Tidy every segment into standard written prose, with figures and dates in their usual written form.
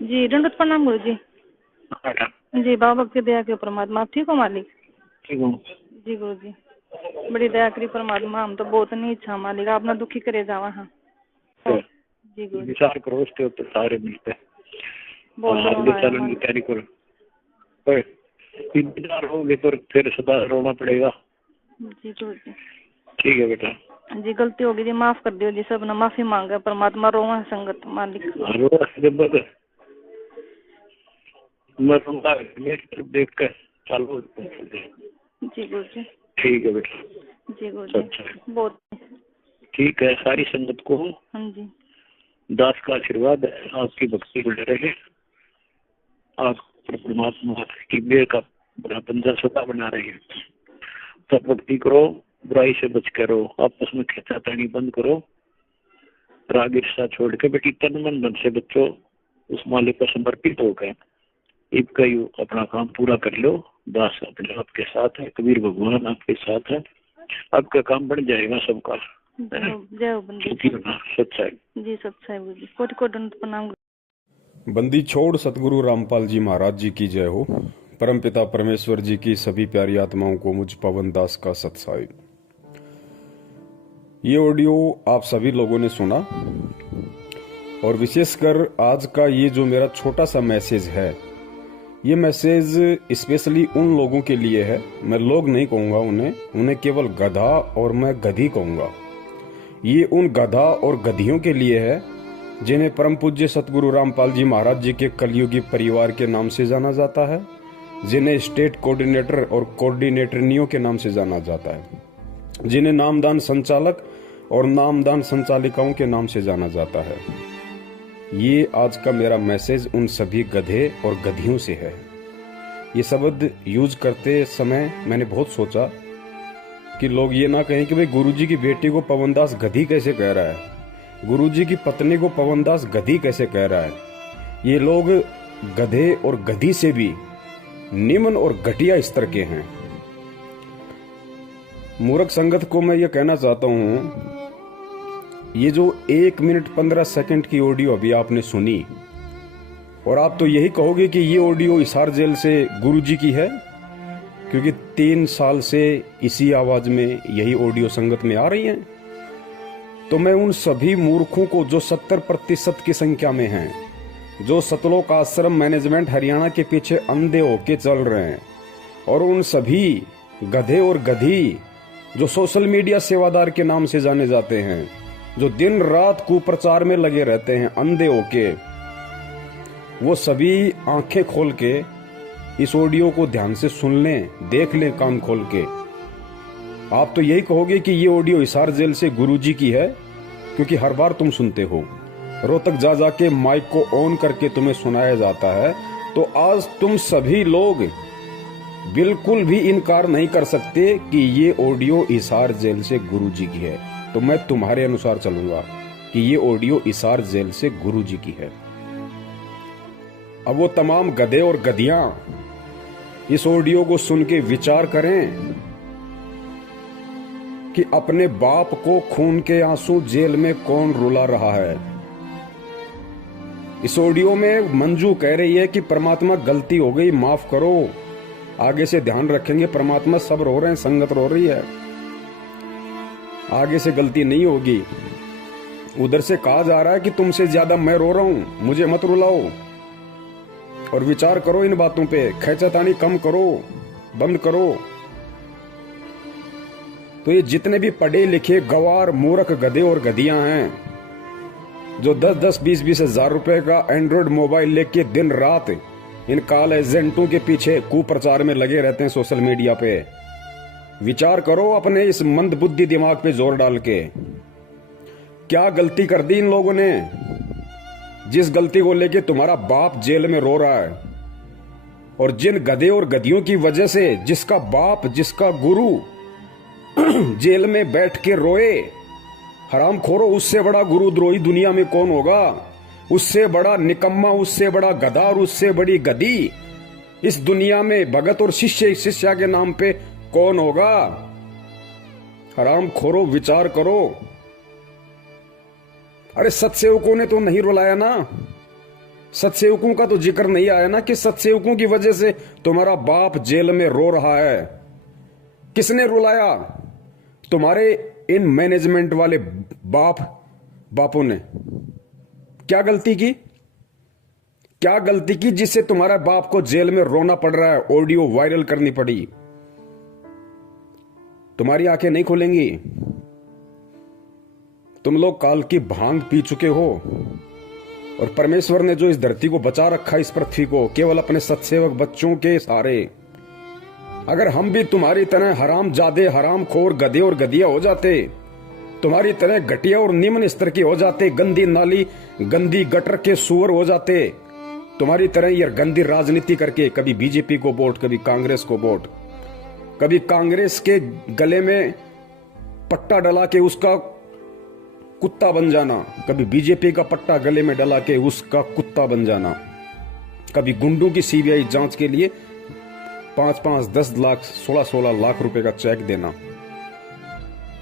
जी दंडवत प्रणाम गुरु जी। बेटा जी बाबा की दया के परमात्मा, आप ठीक हो मालिक? ठीक हूँ। जी गुरु जी, बड़ी दया करी परमात्मा, हम तो बहुत नहीं इच्छा मालिक, आप ना दुखी करे जावा। हाँ तो जी गुरु जी, विचार करो उसके ऊपर सारे मिलते हैं। बहुत आगे रोना आया चलने की मालिक। तैयारी करो। पर इंतजार होगे तो फिर सदा रोना पड़ेगा। जी गुरु जी। ठीक है बेटा। जी गलती होगी जी, माफ कर दियो जी, सब ना माफी मांगे परमात्मा, रोवा संगत मालिक। रो जब मैं रूंगा मेरी तरफ देख कर चालू। जी गुरु जी। ठीक है बेटा। जी गुरु जी। अच्छा बहुत ठीक है। सारी संगत को हाँ जी। दास का आशीर्वाद है, आपकी भक्ति बढ़ रहे, आप परमात्मा की मेहर का बड़ा बंधन सदा बना रहे हैं। तब भक्ति करो, बुराई से बच करो, आपस में खींचातानी बंद करो, राग ईर्ष्या छोड़ के बेटी तन मन धन से बच्चों उस मालिक को समर्पित होकर इनका अपना काम पूरा कर लो। दास अपने आपके साथ है, कबीर भगवान आपके साथ है, आपका काम बन जाएगा सबका। जय हो बंदी सच्चाई। जी, सच्चाई गुरु जी। कोटि कोटि दंडवत प्रणाम। बंदी छोड़ सतगुरु रामपाल जी महाराज जी की जय हो। परमपिता परमेश्वर जी की सभी प्यारी आत्माओं को मुझ पवन दास का सत्साई। ये ऑडियो आप सभी लोगों ने सुना और विशेषकर आज का ये जो मेरा छोटा सा मैसेज है, ये मैसेज स्पेशली उन लोगों के लिए है। मैं लोग नहीं कहूंगा उन्हें केवल गधा और मैं गधी कहूंगा। ये उन गधा और गधियों के लिए है जिन्हें परम पूज्य सतगुरु रामपाल जी महाराज जी के कलयुगी परिवार के नाम से जाना जाता है, जिन्हें स्टेट कोऑर्डिनेटर और कोऑर्डिनेटरनियों के नाम से जाना जाता है, जिन्हें नामदान संचालक और नामदान संचालिकाओं के नाम से जाना जाता है। ये आज का मेरा मैसेज उन सभी गधे और गधियों से है। ये शब्द यूज करते समय मैंने बहुत सोचा कि लोग ये ना कहें कि भाई गुरुजी की बेटी को पवनदास गधी कैसे कह रहा है, गुरुजी की पत्नी को पवनदास गधी कैसे कह रहा है। ये लोग गधे और गधी से भी निम्न और घटिया स्तर के हैं। मूर्ख संगत को मैं ये कहना चाहता हूं, ये जो 1 मिनट 15 सेकंड की ऑडियो अभी आपने सुनी और आप तो यही कहोगे कि ये ऑडियो हिसार जेल से गुरुजी की है, क्योंकि 3 साल से इसी आवाज में यही ऑडियो संगत में आ रही है। तो मैं उन सभी मूर्खों को जो 70% की संख्या में हैं, जो सतलोक आश्रम मैनेजमेंट हरियाणा के पीछे अंधे होके चल रहे हैं, और उन सभी गधे और गधी जो सोशल मीडिया सेवादार के नाम से जाने जाते हैं, जो दिन रात कुप्रचार में लगे रहते हैं अंधे होके, वो सभी आंखें खोल के इस ऑडियो को ध्यान से सुन लें, देख लें कान खोल के। आप तो यही कहोगे कि ये ऑडियो हिसार जेल से गुरुजी की है, क्योंकि हर बार तुम सुनते हो, रोहतक जा जाके माइक को ऑन करके तुम्हें सुनाया जाता है। तो आज तुम सभी लोग बिल्कुल भी इनकार नहीं कर सकते कि ये ऑडियो हिसार जेल से गुरुजी की है। तो मैं तुम्हारे अनुसार चलूंगा कि ये ऑडियो हिसार जेल से गुरुजी की है। अब वो तमाम गधे और गधियां इस ऑडियो को सुन के विचार करें कि अपने बाप को खून के आंसू जेल में कौन रुला रहा है। इस ऑडियो में मंजू कह रही है कि परमात्मा गलती हो गई, माफ करो, आगे से ध्यान रखेंगे। परमात्मा सब रो रहे हैं, संगत रो रही है, आगे से गलती नहीं होगी। उधर से कहा जा रहा है कि तुमसे ज्यादा मैं रो रहा हूं, मुझे मत रुलाओ। और विचार करो इन बातों पे, खैचतानी कम करो, बंद करो। तो ये जितने भी पढ़े लिखे गवार मूर्ख गधे और गधियां हैं, जो 10-10, 20-20 हजार रुपए का एंड्रॉइड मोबाइल लेके दिन रात इन कॉल एजेंटों के पीछे कुप्रचार में लगे रहते हैं सोशल मीडिया पे, विचार करो अपने इस मंद बुद्धि दिमाग पे जोर डाल के, क्या गलती कर दी इन लोगों ने, जिस गलती को लेके तुम्हारा बाप जेल में रो रहा है। और जिन गधे और गधियों की वजह से जिसका बाप, जिसका गुरु जेल में बैठ के रोए, हराम खोरो, उससे बड़ा गुरुद्रोही दुनिया में कौन होगा, उससे बड़ा निकम्मा, उससे बड़ा गधा और उससे बड़ी गधी इस दुनिया में भगत और शिष्य शिष्या के नाम पे कौन होगा। हराम खोरो, विचार करो। अरे सत्सेवकों ने तो नहीं रुलाया ना, सत्सेवकों का तो जिक्र नहीं आया ना कि सत्सेवकों की वजह से तुम्हारा बाप जेल में रो रहा है। किसने रुलाया? तुम्हारे इन मैनेजमेंट वाले बापों ने। क्या गलती की? क्या गलती की जिससे तुम्हारा बाप को जेल में रोना पड़ रहा है, ऑडियो वायरल करनी पड़ी? तुम्हारी आंखें नहीं खुलेंगी। तुम लोग काल की भांग पी चुके हो और परमेश्वर ने जो इस धरती को बचा रखा, इस पृथ्वी को, केवल अपने सत्सेवक बच्चों के सहारे। अगर हम भी तुम्हारी तरह हराम जादे, हराम खोर, गधे और गधिया हो जाते, तुम्हारी तरह घटिया और निम्न स्तर के हो जाते, गंदी नाली, गंदी गटर के सुअर हो जाते, तुम्हारी तरह ये गंदी राजनीति करके कभी बीजेपी को वोट, कभी कांग्रेस को वोट, कभी कांग्रेस के गले में पट्टा डला के उसका कुत्ता बन जाना, कभी बीजेपी का पट्टा गले में डला के उसका कुत्ता बन जाना, कभी गुंडों की सीबीआई जांच के लिए 5-5, 10 लाख, 16-16 लाख रुपए का चेक देना,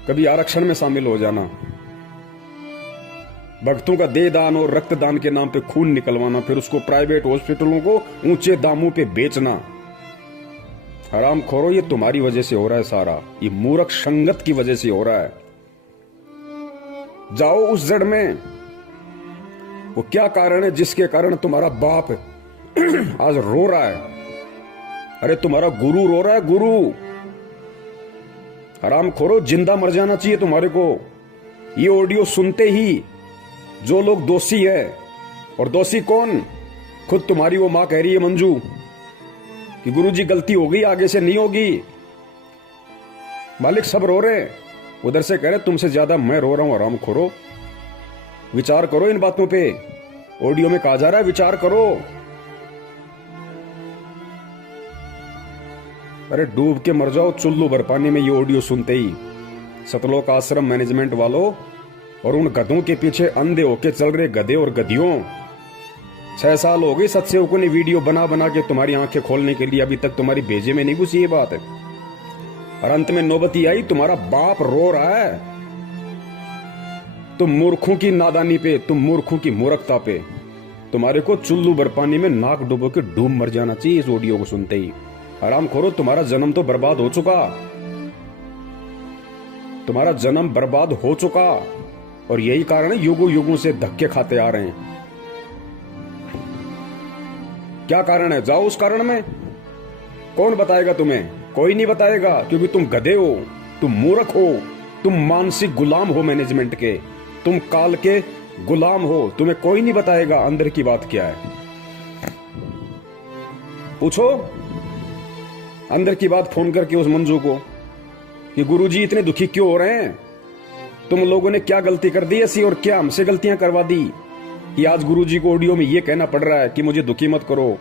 कभी आरक्षण में शामिल हो जाना, भक्तों का देह दान और रक्तदान के नाम पे खून निकलवाना, फिर उसको प्राइवेट हॉस्पिटलों को ऊंचे दामों पे बेचना। हराम खोरो, ये तुम्हारी वजह से हो रहा है सारा। ये मूर्ख संगत की वजह से हो रहा है। जाओ उस जड़ में, वो क्या कारण है जिसके कारण तुम्हारा बाप आज रो रहा है? अरे तुम्हारा गुरु रो रहा है, गुरु। हराम खोरो, जिंदा मर जाना चाहिए तुम्हारे को। ये ऑडियो सुनते ही जो लोग दोषी है, और दोषी कौन? खुद तुम्हारी वो मां कह रही है मंजू कि गुरुजी गलती हो गई, आगे से नहीं होगी। मालिक सब रो रहे हैं, उधर से कह रहे तुमसे ज्यादा मैं रो रहा हूं। हराम खोरो, विचार करो इन बातों पे। ऑडियो में कहा जा रहा है विचार करो। अरे डूब के मर जाओ चुल्लू भर पानी में ये ऑडियो सुनते ही। सतलोक आश्रम मैनेजमेंट वालों और उन गधों के पीछे अंधे होके चल रहे गधे और गधियों, 6 साल हो गए सत्सेवकों ने वीडियो बना बना के तुम्हारी आंखें खोलने के लिए, अभी तक तुम्हारी भेजे में नहीं घुसी ये बात है। और अंत में नौबती आई, तुम्हारा बाप रो रहा है। तुम मूर्खों की नादानी पे, तुम मूर्खों की मूर्खता पे, तुम्हारे को चुल्लू भर पानी में नाक डुबो के डूब मर जाना चाहिए इस ऑडियो को सुनते ही। आराम खोरो, तुम्हारा जन्म तो बर्बाद हो चुका, तुम्हारा जन्म बर्बाद हो चुका। और यही कारण है युगों युगों से धक्के खाते आ रहे हैं। क्या कारण है? जाओ उस कारण में। कौन बताएगा तुम्हें? कोई नहीं बताएगा, क्योंकि तुम गधे हो, तुम मूर्ख हो, तुम मानसिक गुलाम हो मैनेजमेंट के, तुम काल के गुलाम हो। तुम्हें कोई नहीं बताएगा अंदर की बात क्या है। पूछो अंदर की बात फोन करके उस मंजू को कि गुरुजी इतने दुखी क्यों हो रहे हैं, तुम लोगों ने क्या गलती कर दी ऐसी, और क्या हमसे गलतियां करवा दी कि आज गुरुजी को ऑडियो में ये कहना पड़ रहा है कि मुझे दुखी मत करो,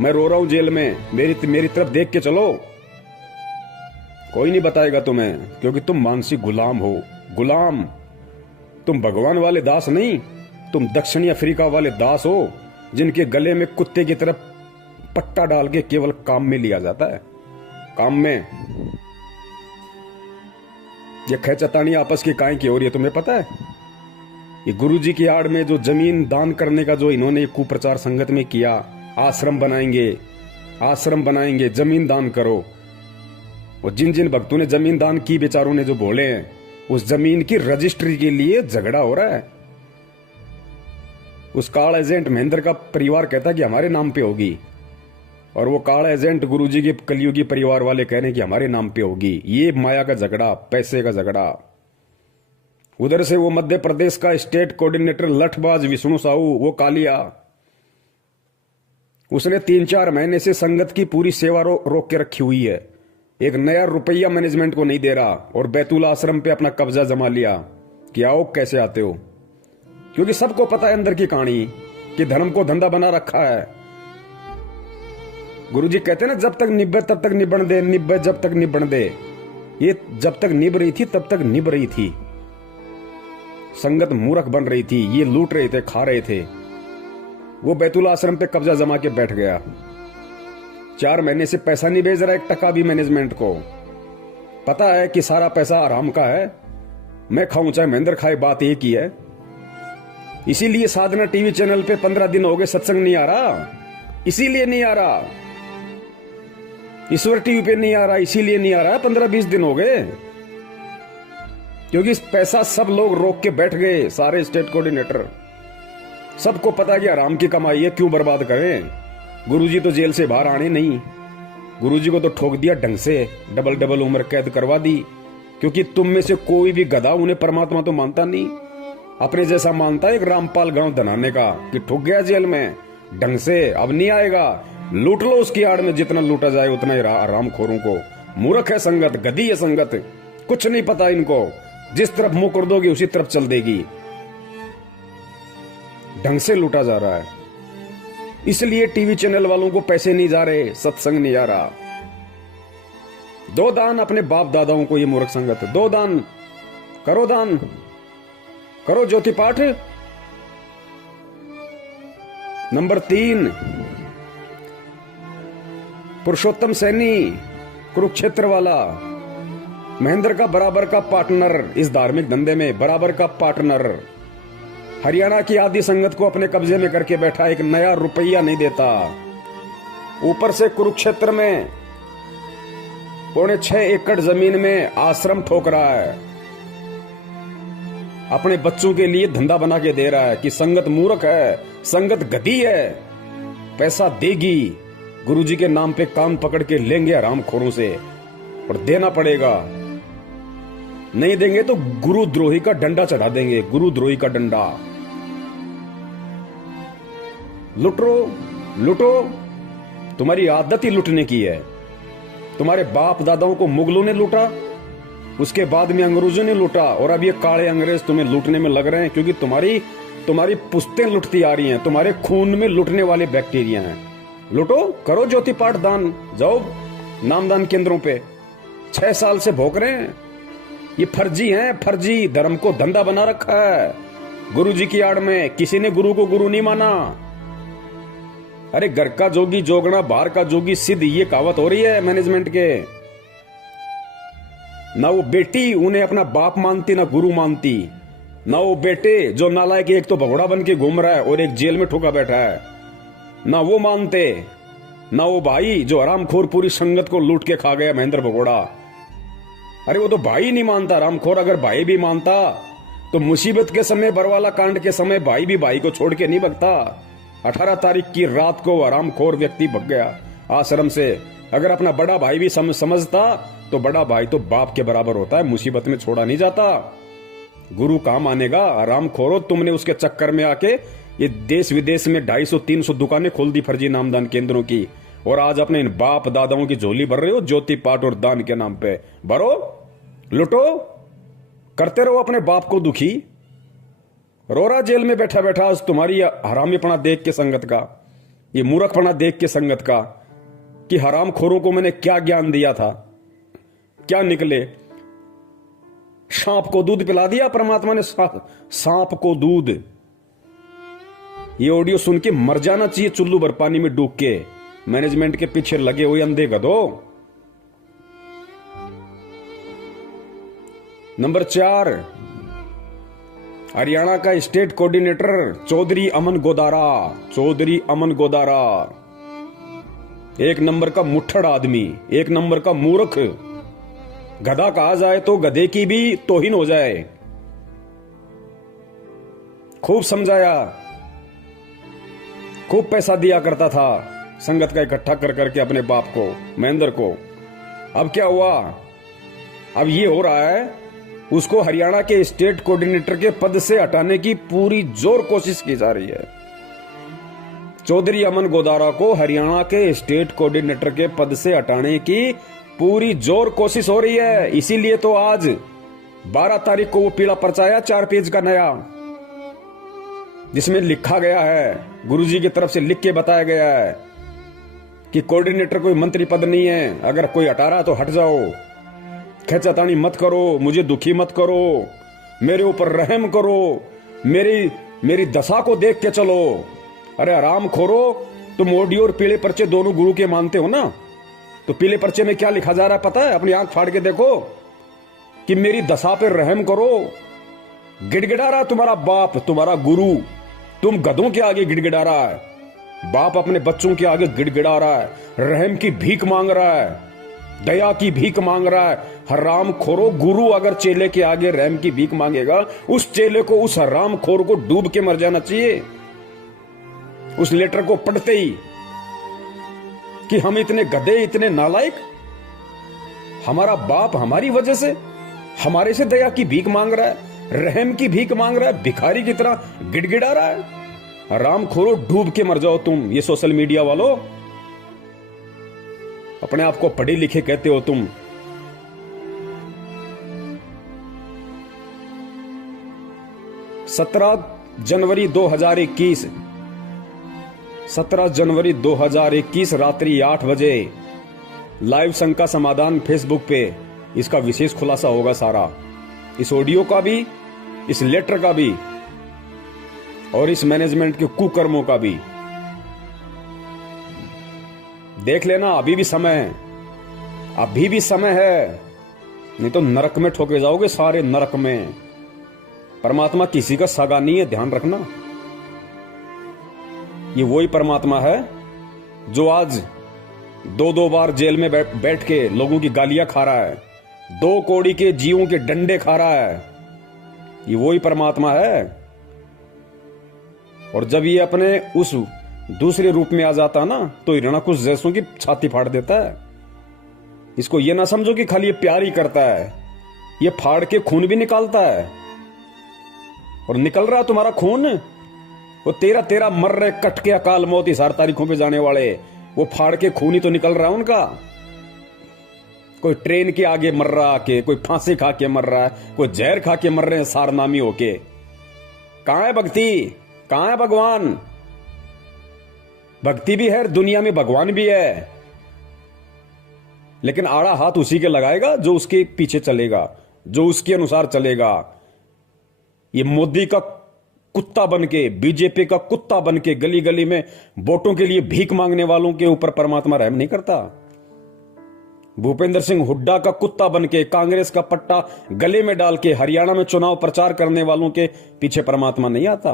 मैं रो रहा हूं जेल में, मेरी तरफ देख के चलो। कोई नहीं बताएगा तुम्हें, क्योंकि तुम मानसिक गुलाम हो। गुलाम, तुम भगवान वाले दास नहीं, तुम दक्षिणी अफ्रीका वाले दास हो, जिनके गले में कुत्ते की तरफ पट्टा डाल के केवल काम में लिया जाता है। काम में ये खेचतानी आपस की काहे की हो रही है तुम्हें पता है? ये गुरुजी की आड़ में जो जमीन दान करने का जो इन्होंने कुप्रचार संगत में किया, आश्रम बनाएंगे, जमीन दान करो। और जिन जिन भक्तों ने जमीन दान की, बेचारों ने जो बोले हैं, उस जमीन की रजिस्ट्री के लिए झगड़ा हो रहा है। उस काल एजेंट महेंद्र का परिवार कहता है कि हमारे नाम पे होगी, और वो काल एजेंट गुरुजी के कलयुगी परिवार वाले कह रहे हैं कि हमारे नाम पे होगी। ये माया का झगड़ा, पैसे का झगड़ा। उधर से वो मध्य प्रदेश का स्टेट कोऑर्डिनेटर लठबाज विष्णु साहू, वो कालिया, उसने 3-4 महीने से संगत की पूरी सेवा रोक के रखी हुई है। एक नया रुपया मैनेजमेंट को नहीं दे रहा, और बैतूल आश्रम पे अपना कब्जा जमा लिया कि आओ कैसे आते हो। क्योंकि सबको पता है अंदर की कहानी कि धर्म को धंधा बना रखा है। गुरुजी कहते हैं ना, जब तक निब्बे तब तक निबण दे, निब्बे जब तक निबण दे। ये जब तक निभ रही थी तब तक निभ रही थी। संगत मूर्ख बन रही थी, ये लूट रहे थे, खा रहे थे। वो बैतूल आश्रम पे कब्जा जमा के बैठ गया। 4 महीने से पैसा नहीं भेज रहा, 1 टका भी मैनेजमेंट को। पता है कि सारा पैसा आराम का है, मैं खाऊं चाहे महेंद्र खाए, बात एक ही है। इसीलिए साधना टीवी चैनल पे 15 दिन हो गए सत्संग नहीं आ रहा, इसीलिए नहीं आ रहा। ईश्वर टीवी पे नहीं आ रहा, इसीलिए नहीं आ रहा। 15-20 दिन हो गए, क्योंकि पैसा सब लोग रोक के बैठ गए, सारे स्टेट कोऑर्डिनेटर। सबको पता कि आराम की कमाई है, क्यों बर्बाद करें। गुरुजी तो जेल से बाहर आने नहीं, गुरुजी को तो ठोक दिया ढंग से, डबल उम्र कैद करवा दी। क्योंकि तुम में से कोई भी गधा उन्हें परमात्मा तो मानता नहीं, अपने जैसा मानता है एक रामपाल गांव धनाने का, कि ठुक गया जेल में ढंग से, अब नहीं आएगा। लूट लो उसकी आड़ में, जितना लूटा जाए उतना ही रामखोरों को। मूर्ख है संगत, गधी है संगत, कुछ नहीं पता इनको। जिस तरफ मुंह कर दोगे उसी तरफ चल देगी। ढंग से लूटा जा रहा है, इसलिए टीवी चैनल वालों को पैसे नहीं जा रहे, सत्संग नहीं आ रहा। दो दान अपने बाप दादाओं को, ये मूर्ख संगत। दो दान करो, दान करो, ज्योति पाठ। नंबर 3, पुरुषोत्तम सैनी, कुरुक्षेत्र वाला, महेंद्र का बराबर का पार्टनर इस धार्मिक धंधे में, बराबर का पार्टनर। हरियाणा की आदि संगत को अपने कब्जे में करके बैठा, एक नया रुपया नहीं देता। ऊपर से कुरुक्षेत्र में 6.25 एकड़ जमीन में आश्रम ठोक रहा है, अपने बच्चों के लिए धंधा बना के दे रहा है। कि संगत मूर्ख है, संगत गधी है, पैसा देगी, गुरुजी के नाम पे कान पकड़ के लेंगे हरामखोरों से, और देना पड़ेगा। नहीं देंगे तो गुरुद्रोही का डंडा चढ़ा देंगे, गुरुद्रोही का डंडा। लुटो, तुम्हारी आदत ही लुटने की है। तुम्हारे बाप दादाओं को मुगलों ने लूटा, उसके बाद में अंग्रेजों ने लूटा, और अब ये काले अंग्रेज तुम्हें लूटने में लग रहे हैं, क्योंकि तुम्हारी पुश्तें लुटती आ रही हैं, तुम्हारे खून में लुटने वाले बैक्टीरिया हैं। लुटो, करो ज्योति पाठ दान, जाओ नामदान केंद्रों पे। 6 साल से भोग रहे हैं, ये फर्जी हैं, फर्जी धर्म को धंधा बना रखा है गुरुजी की आड़ में। किसी ने गुरु को गुरु नहीं माना। अरे घर का जोगी जोगना, बाहर का जोगी सिद्ध, ये कहावत हो रही है मैनेजमेंट के। ना वो बेटी उन्हें अपना बाप मानती, ना गुरु मानती। ना वो बेटे जो नालायक, एक तो भगोड़ा बन के घूम रहा है और एक जेल में ठोका बैठा है, ना वो मानते। ना वो भाई जो हरामखोर पूरी संगत को लूट के खा गया, महेंद्र भगोड़ा। अरे वो तो भाई नहीं मानता हरामखोर। अगर भाई भी मानता तो मुसीबत के समय, बरवाला कांड के समय, भाई भी भाई को छोड़ के नहीं भगता। 18 तारीख की रात को हरामखोर व्यक्ति भग गया आश्रम से। अगर अपना बड़ा भाई भी समझता तो बड़ा भाई तो बाप के बराबर होता है, मुसीबत में छोड़ा नहीं जाता। गुरु कहां मानेगा? हरामखोरो, तुमने उसके चक्कर में आके ये देश विदेश में 250-300 दुकानें खोल दी फर्जी नामदान केंद्रों की, और आज अपने इन बाप दादाओं की झोली भर रहे हो ज्योति पाठ और दान के नाम पे। भरो, लुटो, करते रहो अपने बाप को दुखी। रोरा जेल में बैठा बैठा आज तुम्हारी हरामीपना देख के संगत का, ये मूर्खपना देख के संगत का, कि हरामखोरों को मैंने क्या ज्ञान दिया था, क्या निकले। सांप को दूध पिला दिया परमात्मा ने, सांप को दूध। ये ऑडियो सुन के मर जाना चाहिए चुल्लू भर पानी में डूब के, मैनेजमेंट के पीछे लगे हुए अंधे गधो। नंबर 4, हरियाणा का स्टेट कोऑर्डिनेटर चौधरी अमन गोदारा। चौधरी अमन गोदारा एक नंबर का मुट्ठड़ आदमी, एक नंबर का मूर्ख। गधा कहा जाए तो गधे की भी तौहीन हो जाए। खूब समझाया, खूब पैसा दिया करता था संगत का इकट्ठा कर करके अपने बाप को, महेंद्र को। अब क्या हुआ? अब ये हो रहा है, उसको हरियाणा के स्टेट कोऑर्डिनेटर के पद से हटाने की पूरी जोर कोशिश की जा रही है। चौधरी अमन गोदारा को हरियाणा के स्टेट कोऑर्डिनेटर के पद से हटाने की पूरी जोर कोशिश हो रही है। इसीलिए तो आज 12 तारीख को वो पीला पर्चा आया 4 पेज का नया, जिसमें लिखा गया है, गुरुजी की तरफ से लिख के बताया गया है कि कोऑर्डिनेटर कोई मंत्री पद नहीं है, अगर कोई हटा रहा तो हट जाओ, खेचातानी मत करो, मुझे दुखी मत करो, मेरे ऊपर रहम करो, मेरी दशा को देख के चलो। अरे आराम खोरो, तुम ऑडियो और पीले पर्चे दोनों गुरु के मानते हो ना, तो पीले पर्चे में क्या लिखा जा रहा है पता है? अपनी आंख फाड़ के देखो कि मेरी दशा पे रहम करो। गिड़गिड़ा रहा तुम्हारा बाप, तुम्हारा गुरु, तुम गधों के आगे गिड़गिड़ा रहा है, बाप अपने बच्चों के आगे गिड़गिड़ा रहा है, रहम की भीख मांग रहा है, दया की भीख मांग रहा है। हराम खोरो, गुरु अगर चेले के आगे रहम की भीख मांगेगा, उस चेले को, उस हराम खोर को डूब के मर जाना चाहिए उस लेटर को पढ़ते ही, कि हम इतने गधे, इतने नालायक, हमारा बाप हमारी वजह से हमारे से दया की भीख मांग रहा है, रहम की भीख मांग रहा है, भिखारी की तरह गिड़गिड़ा रहा है। राम खोरो, डूब के मर जाओ तुम। ये सोशल मीडिया वालों, अपने आप को पढ़े लिखे कहते हो तुम। जनवरी 2021 17 जनवरी 2021 रात्रि 8 बजे लाइव शंका समाधान फेसबुक पे इसका विशेष खुलासा होगा सारा, इस ऑडियो का भी, इस लेटर का भी, और इस मैनेजमेंट के कुकर्मों का भी। देख लेना, अभी भी समय है, अभी भी समय है, नहीं तो नरक में ठोके जाओगे, सारे नरक में। परमात्मा किसी का सगा नहीं है, ध्यान रखना। ये वही परमात्मा है जो आज 2-2 बार जेल में बैठ के लोगों की गालियां खा रहा है, 2 कौड़ी के जीवों के डंडे खा रहा है। ये वही परमात्मा है। और जब ये अपने उस दूसरे रूप में आ जाता ना, तो हिरणाकुश जैसों की छाती फाड़ देता है। इसको ये ना समझो कि खाली ये प्यार ही करता है, ये फाड़ के खून भी निकालता है। और निकल रहा तुम्हारा खून, वो 13 मर रहे कट के अकाल मौत इस 8 तारीखों पे जाने वाले, वो फाड़ के खून ही तो निकल रहा है उनका। कोई ट्रेन के आगे मर रहा आके, कोई फांसी खा के मर रहा है, कोई जहर खा के मर रहे हैं सारनामी होके। कहां है भक्ति, कहां है भगवान? भक्ति भी है, दुनिया में भगवान भी है, लेकिन आड़ा हाथ उसी के लगाएगा जो उसके पीछे चलेगा, जो उसके अनुसार चलेगा। ये मोदी का कुत्ता बन के, बीजेपी का कुत्ता बन के गली गली में वोटों के लिए भीख मांगने वालों के ऊपर परमात्मा रहम नहीं करता। भूपेंद्र सिंह हुड्डा का कुत्ता बन के, कांग्रेस का पट्टा गले में डाल के हरियाणा में चुनाव प्रचार करने वालों के पीछे परमात्मा नहीं आता।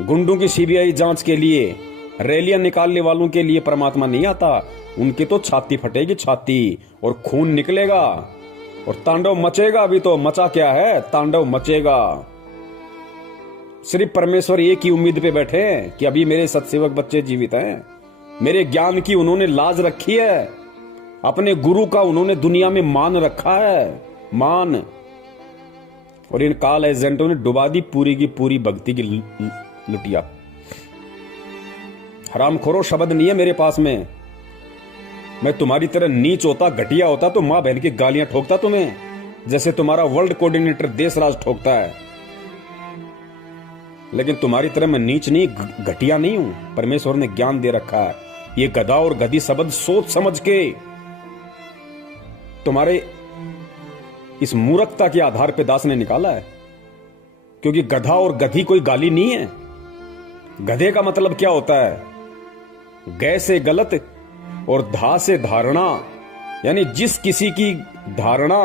गुंडों की सीबीआई जांच के लिए रैलियां निकालने वालों के लिए परमात्मा नहीं आता। उनकी तो छाती फटेगी, छाती, और खून निकलेगा और तांडव मचेगा। अभी तो मचा क्या है, तांडव मचेगा। सिर्फ परमेश्वर एक ही उम्मीद पे बैठे हैं कि अभी मेरे सत्सेवक बच्चे जीवित हैं, मेरे ज्ञान की उन्होंने लाज रखी है, अपने गुरु का उन्होंने दुनिया में मान रखा है, मान। और इन काल एजेंटों ने डुबा दी पूरी की पूरी भक्ति की लुटिया। हरामखोरो शब्द नहीं है मेरे पास में। मैं तुम्हारी तरह नीच होता, घटिया होता तो मां बहन की गालियां ठोकता तुम्हें, जैसे तुम्हारा वर्ल्ड कोऑर्डिनेटर देशराज ठोकता है। लेकिन तुम्हारी तरह मैं नीच नहीं, घटिया नहीं हूं। परमेश्वर ने ज्ञान दे रखा है। ये गधा और गधी शब्द सोच समझ के तुम्हारे इस मूर्खता के आधार पे दास ने निकाला है, क्योंकि गधा और गधी कोई गाली नहीं है। गधे का मतलब क्या होता है? गै से गलत और धा से धारणा, यानी जिस किसी की धारणा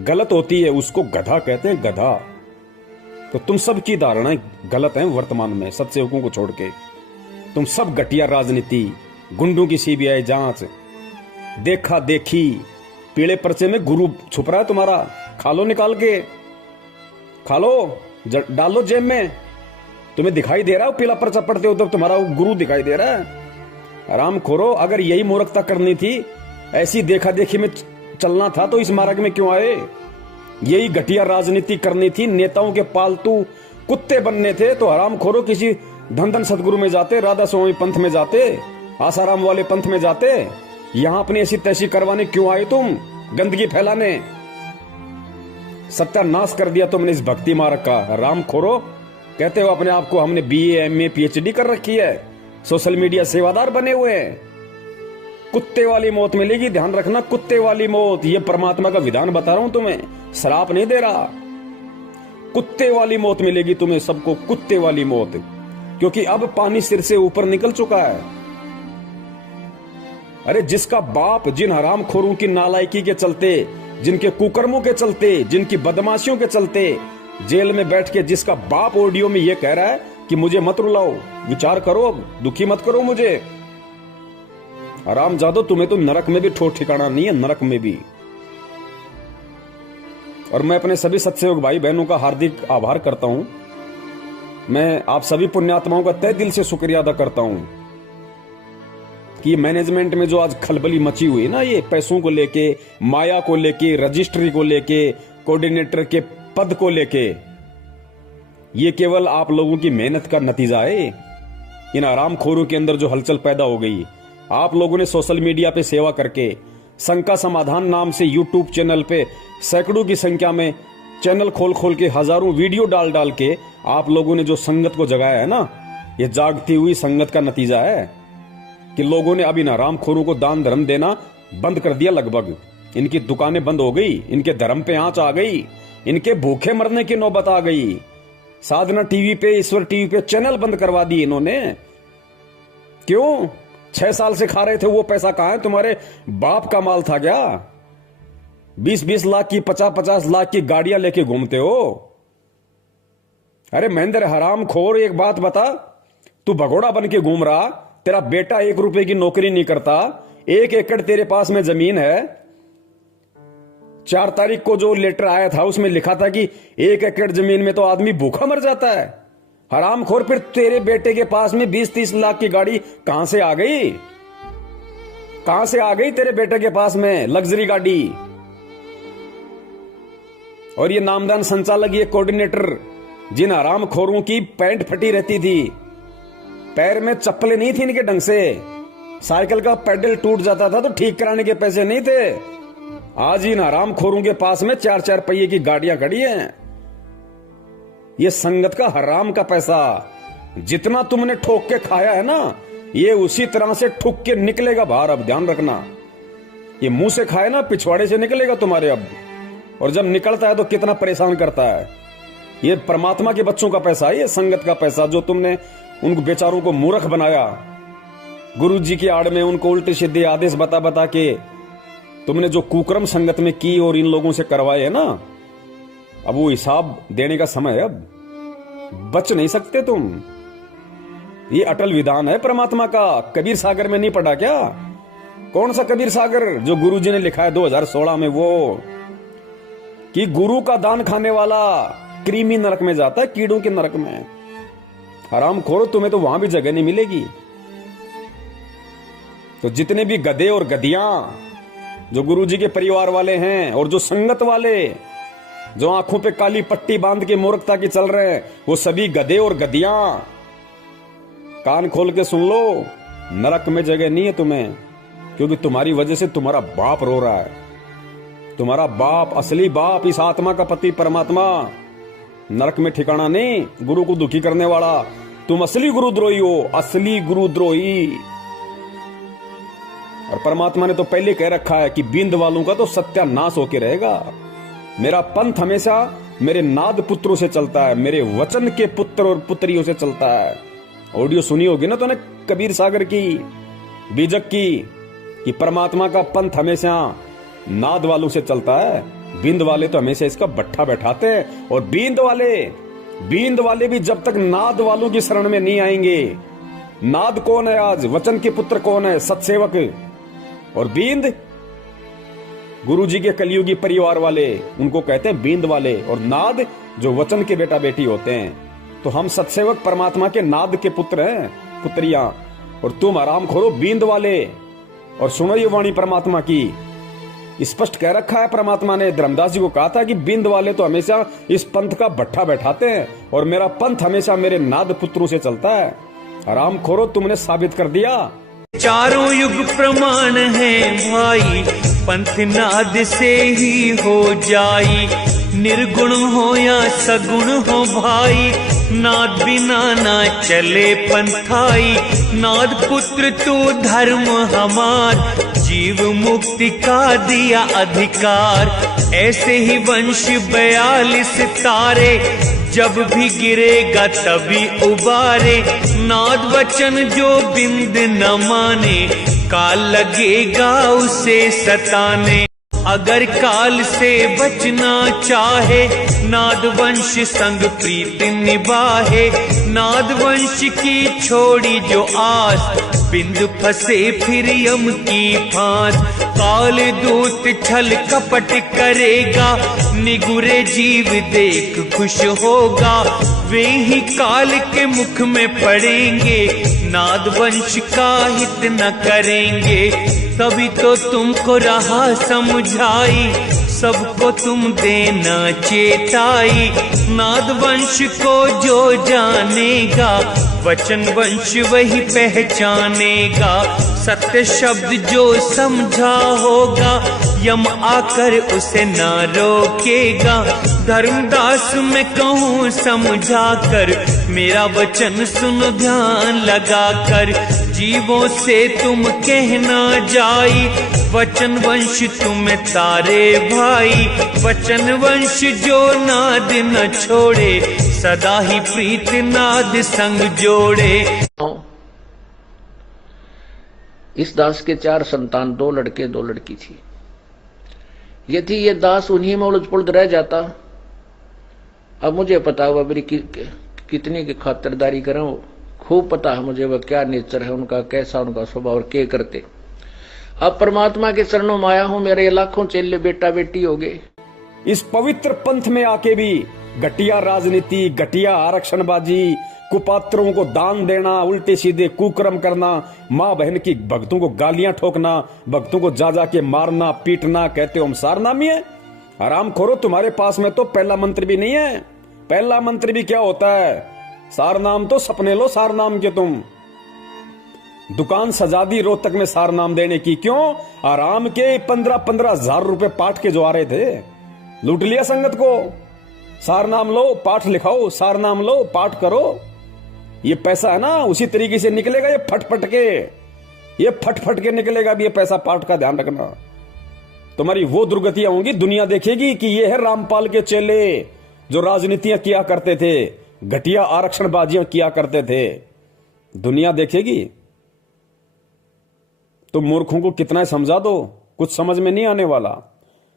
गलत होती है उसको गधा कहते हैं, गधा। तो तुम सब की धारणाएं गलत हैं वर्तमान में, सत्सेवकों को छोड़ के। तुम सब घटिया राजनीति, गुंडों की सीबीआई जांच, देखा देखी, पीले पर्चे में गुरु छुप रहा है तुम्हारा। खा लो, निकाल के खा लो, डाल लो जेब में। तुम्हें दिखाई दे रहा है पीला पर्चा पढ़ते हो तब तुम्हारा गुरु दिखाई दे रहा है। आराम खोरो, अगर यही मूर्खता करनी थी, ऐसी देखा देखी में चलना था तो इस मार्ग में क्यों आए? यही घटिया राजनीति करनी थी, नेताओं के पालतू कुत्ते बनने थे तो हराम खोरो किसी धन सदगुरु में जाते, राधा स्वामी पंथ में जाते, आसाराम वाले पंथ में जाते। यहां अपनी ऐसी तैसी करवाने क्यों आए तुम? गंदगी फैलाने। सत्यानाश कर दिया तुमने इस भक्ति मार्ग का। राम खोरो, कहते हो अपने आप को हमने BA MA PhD कर रखी है, सोशल मीडिया सेवादार बने हुए हैं। कुत्ते वाली मौत मिलेगी, ध्यान रखना, कुत्ते वाली मौत। ये परमात्मा का विधान बता रहा हूं तुम्हें, श्राप नहीं दे रहा। कुत्ते वाली मौत मिलेगी तुम्हें सबको, कुत्ते वाली मौत, क्योंकि अब पानी सिर से ऊपर निकल चुका है। अरे जिसका बाप जिन हरामखोरों की नालायकी के चलते, जिनके कुकर्मों के चलते, जिनकी बदमाशियों के चलते जेल में बैठ के जिसका बाप ऑडियो में ये कह रहा है कि मुझे मत रुलाओ, विचार करो, अब दुखी मत करो मुझे। हरामजादो, तुम्हें तो नरक में भी ठोठ ठिकाना नहीं है, नरक में भी। और मैं अपने सभी सत्संग भाई बहनों का हार्दिक आभार करता हूं। मैं आप सभी पुण्यात्माओं का तहे दिल से शुक्रिया अदा करता हूं कि मैनेजमेंट में जो आज खलबली मची हुई है ना, ये पैसों को लेके, माया को लेके, रजिस्ट्री को लेके, कोऑर्डिनेटर के पद को लेके, ये केवल आप लोगों की मेहनत का नतीजा है। इन आरामखोरों के अंदर जो हलचल पैदा हो गई, आप लोगों ने सोशल मीडिया पे सेवा करके, संघ का समाधान नाम से यूट्यूब चैनल पे सैकड़ों की संख्या में चैनल खोल खोल के, हजारों वीडियो डाल डाल के आप लोगों ने जो संगत को जगाया है ना, ये जागती हुई संगत का नतीजा है कि लोगों ने अब इन हरामखोरों को दान धर्म देना बंद कर दिया। लगभग इनकी दुकानें बंद हो गई, इनके धर्म पे आंच आ गई, इनके भूखे मरने की नौबत आ गई। साधना टीवी पे, ईश्वर टीवी पे चैनल बंद करवा दिए इन्होंने। क्यों? 6 साल से खा रहे थे, वो पैसा कहां है? तुम्हारे बाप का माल था क्या? 20-20 लाख की, 50-50 लाख की गाड़ियां लेके घूमते हो। अरे महेंद्र हरामखोर, एक बात बता, तू भगोड़ा बन के घूम रहा, तेरा बेटा 1 रुपए की नौकरी नहीं करता, 1 एकड़ तेरे पास में जमीन है। 4 तारीख को जो लेटर आया था उसमें लिखा था कि 1 एकड़ जमीन में तो आदमी भूखा मर जाता है। हरामखोर, फिर तेरे बेटे के पास में 20-30 लाख की गाड़ी कहां से आ गई? कहां से आ गई तेरे बेटे के पास में लग्जरी गाड़ी? और ये नामदान संचालक, ये कोऑर्डिनेटर, जिन हरामखोरों की पैंट फटी रहती थी, पैर में चप्पलें नहीं थी इनके ढंग से, साइकिल का पैडल टूट जाता था तो ठीक कराने के पैसे नहीं थे, आज इन हरामखोरों के पास में 4-4 पहिए की गाड़ियां खड़ी हैं। ये संगत का हराम का पैसा जितना तुमने ठोक के खाया है ना, ये उसी तरह से ठुक के निकलेगा बाहर। अब ध्यान रखना, ये मुंह से खाए ना, पिछवाड़े से निकलेगा तुम्हारे अब। और जब निकलता है तो कितना परेशान करता है। ये परमात्मा के बच्चों का पैसा है, ये संगत का पैसा, जो तुमने उन बेचारों को मूर्ख बनाया। गुरु जी की आड़ में उनको उल्टे सीधे आदेश बता बता के तुमने जो कुकर्म संगत में की और इन लोगों से करवाए है ना, अब वो हिसाब देने का समय है। अब बच नहीं सकते तुम। ये अटल विधान है परमात्मा का। कबीर सागर में नहीं पढ़ा क्या? कौन सा कबीर सागर जो गुरु जी ने लिखा है 2016 में, वो कि गुरु का दान खाने वाला कृमि नरक में जाता है, कीड़ों के नरक में। हरामखोरो, तुम्हें तो वहां भी जगह नहीं मिलेगी। तो जितने भी गधे और गधियां जो गुरुजी के परिवार वाले हैं और जो संगत वाले जो आंखों पे काली पट्टी बांध के मूर्खता की चल रहे हैं, वो सभी गधे और गधियां कान खोल के सुन लो, नरक में जगह नहीं है तुम्हें। क्योंकि तुम्हारी वजह से तुम्हारा बाप रो रहा है। तुम्हारा बाप, असली बाप, इस आत्मा का पति परमात्मा, नरक में ठिकाना नहीं। गुरु को दुखी करने वाला तुम असली गुरुद्रोही हो, असली गुरुद्रोही। और परमात्मा ने तो पहले कह रखा है कि बिंद वालों का तो सत्यानाश होके रहेगा। मेरा पंथ हमेशा मेरे नाद पुत्रों से चलता है, मेरे वचन के पुत्र और पुत्रियों से चलता है। ऑडियो सुनी होगी ना तो ने कबीर सागर की, बीजक की, कि परमात्मा का पंथ हमेशा नाद वालों से चलता है। बिंद वाले तो हमेशा इसका बट्ठा बैठाते हैं। और बिंद वाले भी जब तक नाद वालों की शरण में नहीं आएंगे। नाद कौन है आज? वचन के पुत्र कौन है? सत्सेवक। और बिंद गुरु जी के कलियुगी परिवार वाले, उनको कहते हैं बिंद वाले। और नाद जो वचन के बेटा बेटी होते हैं। तो हम सत्सेवक परमात्मा के नाद के पुत्र हैं, पुत्रियां। और तुम आराम खोरो बिंद वाले। और सुनो ये वाणी परमात्मा की, स्पष्ट कह रखा है परमात्मा ने। धर्मदास जी को कहा था कि बिंद वाले तो हमेशा इस पंथ का भट्ठा बैठाते हैं और मेरा पंथ हमेशा मेरे नाद पुत्रों से चलता है। आराम खोरो, तुमने साबित कर दिया। चारों युग प्रमाण है भाई, पंथ नाद से ही हो जाई। निर्गुण हो या सगुण हो भाई, नाद बिना ना चले पंथाई। नाद पुत्र तू धर्म हमार, जीव मुक्ति का दिया अधिकार। ऐसे ही वंश 42 तारे, जब भी गिरेगा तभी उबारे। नाद वचन जो बिंद न माने, काल लगेगा उसे सताने। अगर काल से बचना चाहे नादवंश संग प्रीत निभाहे। नादवंश की छोड़ी जो आस बिंद फंसे फिर यम की फांस। काल दूत छल कपट करेगा निगुरे जीव देख खुश होगा। वे ही काल के मुख में पड़ेंगे नादवंश का हित न करेंगे। तभी तो तुमको रहा समझाई सबको तुम देना चेताई। नादवंश को जो जानेगा वचन वंश वही पहचानेगा। सत्य शब्द जो समझा होगा यम आकर उसे ना रोकेगा। धर्मदास मैं कहूँ समझा कर मेरा वचन सुनो ध्यान लगा कर। जीवों से तुम कहना जाई वचन वंश तुम्हें तारे भाई। वचन वंश जो नाद न छोड़े सदा ही प्रीत नाद संग जोड़े। इस दास के 4 संतान, 2 लड़के 2 लड़की थी। यदि ये दास उन्हीं में उलझ पुलझ रह जाता। अब मुझे पता हुआ मेरी कितनी की खातिरदारी करूं, खूब पता है मुझे वह क्या नेचर है उनका, कैसा उनका स्वभाव और क्या करते। अब परमात्मा के चरणों में आया हूं, मेरे लाखों चेले बेटा बेटी हो गए। इस पवित्र पंथ में आके भी घटिया राजनीति, घटिया आरक्षणबाजी, कुपात्रों को दान देना, उल्टे सीधे कुकर्म करना, माँ बहन की भक्तों को गालियां ठोकना, भक्तों को जा जा के मारना पीटना, कहते हो हम सारनामी है। आराम खोरो, तुम्हारे पास में तो पहला मंत्र भी नहीं है। पहला मंत्र भी क्या होता है? सारनाम तो सपने लो सारनाम के तुम। दुकान सजा दी रोहतक में सारनाम देने की, क्यों? आराम के 15-15 हजार रुपए पाठ के जो आ रहे थे, लूट लिया संगत को। सारनाम लो, पाठ लिखाओ, सारनाम लो, पाठ करो। ये पैसा है ना उसी तरीके से निकलेगा, ये फट के निकलेगा भी ये पैसा। पाठ का ध्यान रखना, तुम्हारी वो दुर्गतियां होंगी, दुनिया देखेगी कि ये है रामपाल के चेले जो राजनीतियां किया करते थे, घटिया आरक्षणबाजियां किया करते थे। दुनिया देखेगी। तो मूर्खों को कितना समझा दो, कुछ समझ में नहीं आने वाला।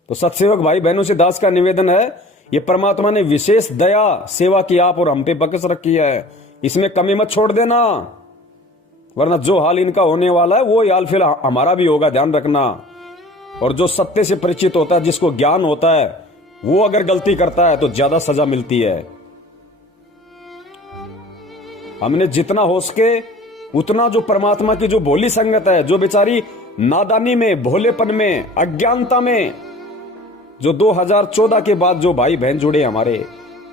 तो सत्सेवक भाई बहनों से दास का निवेदन है, ये परमात्मा ने विशेष दया सेवा की आप और हम पे बकस रखी है, इसमें कमी मत छोड़ देना, वरना जो हाल इनका होने वाला है वो हाल फिर हमारा भी होगा, ध्यान रखना। और जो सत्य से परिचित होता है, जिसको ज्ञान होता है, वो अगर गलती करता है तो ज्यादा सजा मिलती है। हमने जितना हो सके उतना जो परमात्मा की जो भोली संगत है, जो बेचारी नादानी में, भोलेपन में, अज्ञानता में, जो 2014 के बाद जो भाई बहन जुड़े हमारे,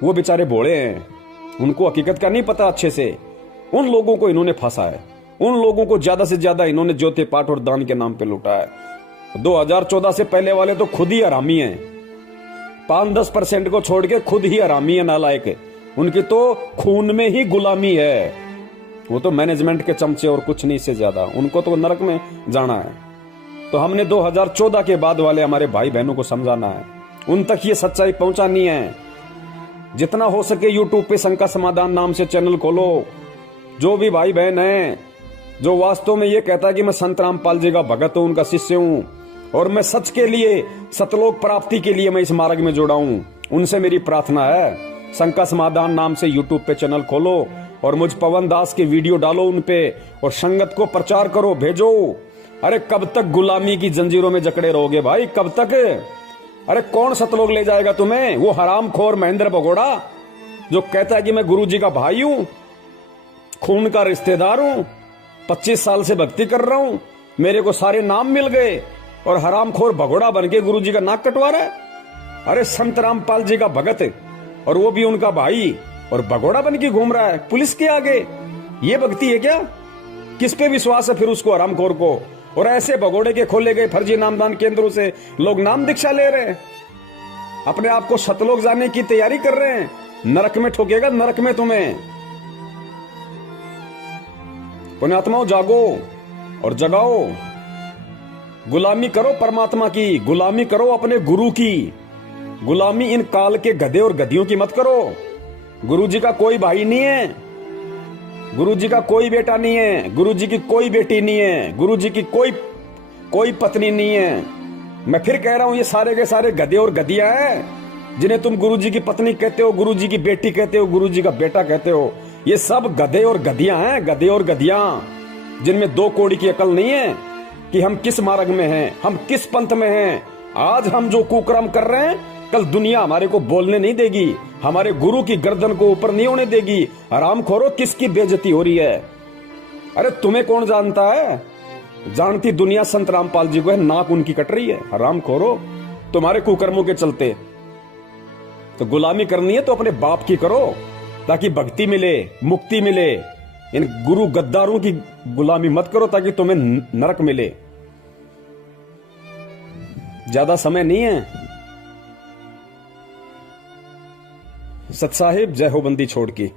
वो बेचारे भोले हैं, उनको हकीकत का नहीं पता अच्छे से। उन लोगों को इन्होंने फंसा है, उन लोगों को ज्यादा से ज्यादा इन्होंने ज्योति पाठ और दान के नाम पे लूटा है। 2014 से पहले वाले तो खुद ही हरामी हैं, 5-10% को छोड़ के खुद ही हरामी है, नालायक। उनकी तो खून में ही गुलामी है, वो तो मैनेजमेंट के चमचे और कुछ नहीं से ज्यादा, उनको तो नरक में जाना है। तो हमने 2014 के बाद वाले हमारे भाई बहनों को समझाना है, उन तक ये सच्चाई पहुंचानी है। जितना हो सके यूट्यूब पे शंका समाधान नाम से चैनल खोलो। जो भी भाई बहन है जो वास्तव में ये कहता है कि मैं संत रामपाल जी का भगत हूं, उनका शिष्य हूं, और मैं सच के लिए, सतलोक प्राप्ति के लिए मैं इस मार्ग में जुड़ा हूं, उनसे मेरी प्रार्थना है, शंका समाधान नाम से यूट्यूब पे चैनल खोलो और मुझ पवन दास के वीडियो डालो उन पे, और संगत को प्रचार करो, भेजो। अरे कब तक गुलामी की जंजीरों में जकड़े रहोगे भाई, कब तक? अरे कौन सतलोक ले जाएगा तुम्हें? वो हरामखोर महेंद्र भगोड़ा जो कहता है कि मैं गुरु जी का भाई हूं, खून का रिश्तेदार हूं, 25 साल से भक्ति कर रहा हूं, मेरे को सारे नाम मिल गए, और हरामखोर भगोड़ा बन के गुरु जी का नाक कटवा रहा है। अरे संत रामपाल जी का भगत, और वो भी उनका भाई, और भगोड़ा बन के घूम रहा है पुलिस के आगे। ये भक्ति है क्या? किस पे विश्वास है फिर उसको, हरामखोर को? और ऐसे भगोड़े के खोले गए फर्जी नामदान केंद्रों से लोग नाम दीक्षा ले रहे हैं, अपने आप को सतलोक जाने की तैयारी कर रहे हैं। नरक में ठोकेगा, नरक में तुम्हें। पुण्यात्माओं जागो और जगाओ, गुलामी करो परमात्मा की, गुलामी करो अपने गुरु की, गुलामी इन काल के गधे और गधियों की मत करो। गुरु जी का कोई भाई नहीं है, गुरु जी का कोई बेटा नहीं है, गुरु जी की कोई बेटी नहीं है, गुरु जी की कोई पत्नी नहीं है। मैं फिर कह रहा हूं, ये सारे के सारे गधे और गधियां हैं जिन्हें तुम गुरुजी की पत्नी कहते हो, गुरुजी की बेटी कहते हो, गुरुजी का बेटा कहते हो। ये सब गधे और गधियां हैं, गधे और गधियां, जिनमें 2 कौड़ी की अकल नहीं है कि हम किस मार्ग में हैं, हम किस पंथ में हैं। आज हम जो कुकर्म कर रहे हैं, कल दुनिया हमारे को बोलने नहीं देगी, हमारे गुरु की गर्दन को ऊपर नहीं होने देगी। हरामखोरो, किसकी बेइज्जती हो रही है? अरे तुम्हें कौन जानता है? जानती दुनिया संत रामपाल जी को है, नाक उनकी कट रही है। हरामखोरो, तुम्हारे कुकर्मों के चलते। तो गुलामी करनी है तो अपने बाप की करो, ताकि भक्ति मिले, मुक्ति मिले। इन गुरु गद्दारों की गुलामी मत करो ताकि तुम्हें नरक मिले। ज्यादा समय नहीं है। सत साहिब, जय हो बंदी छोड़ की।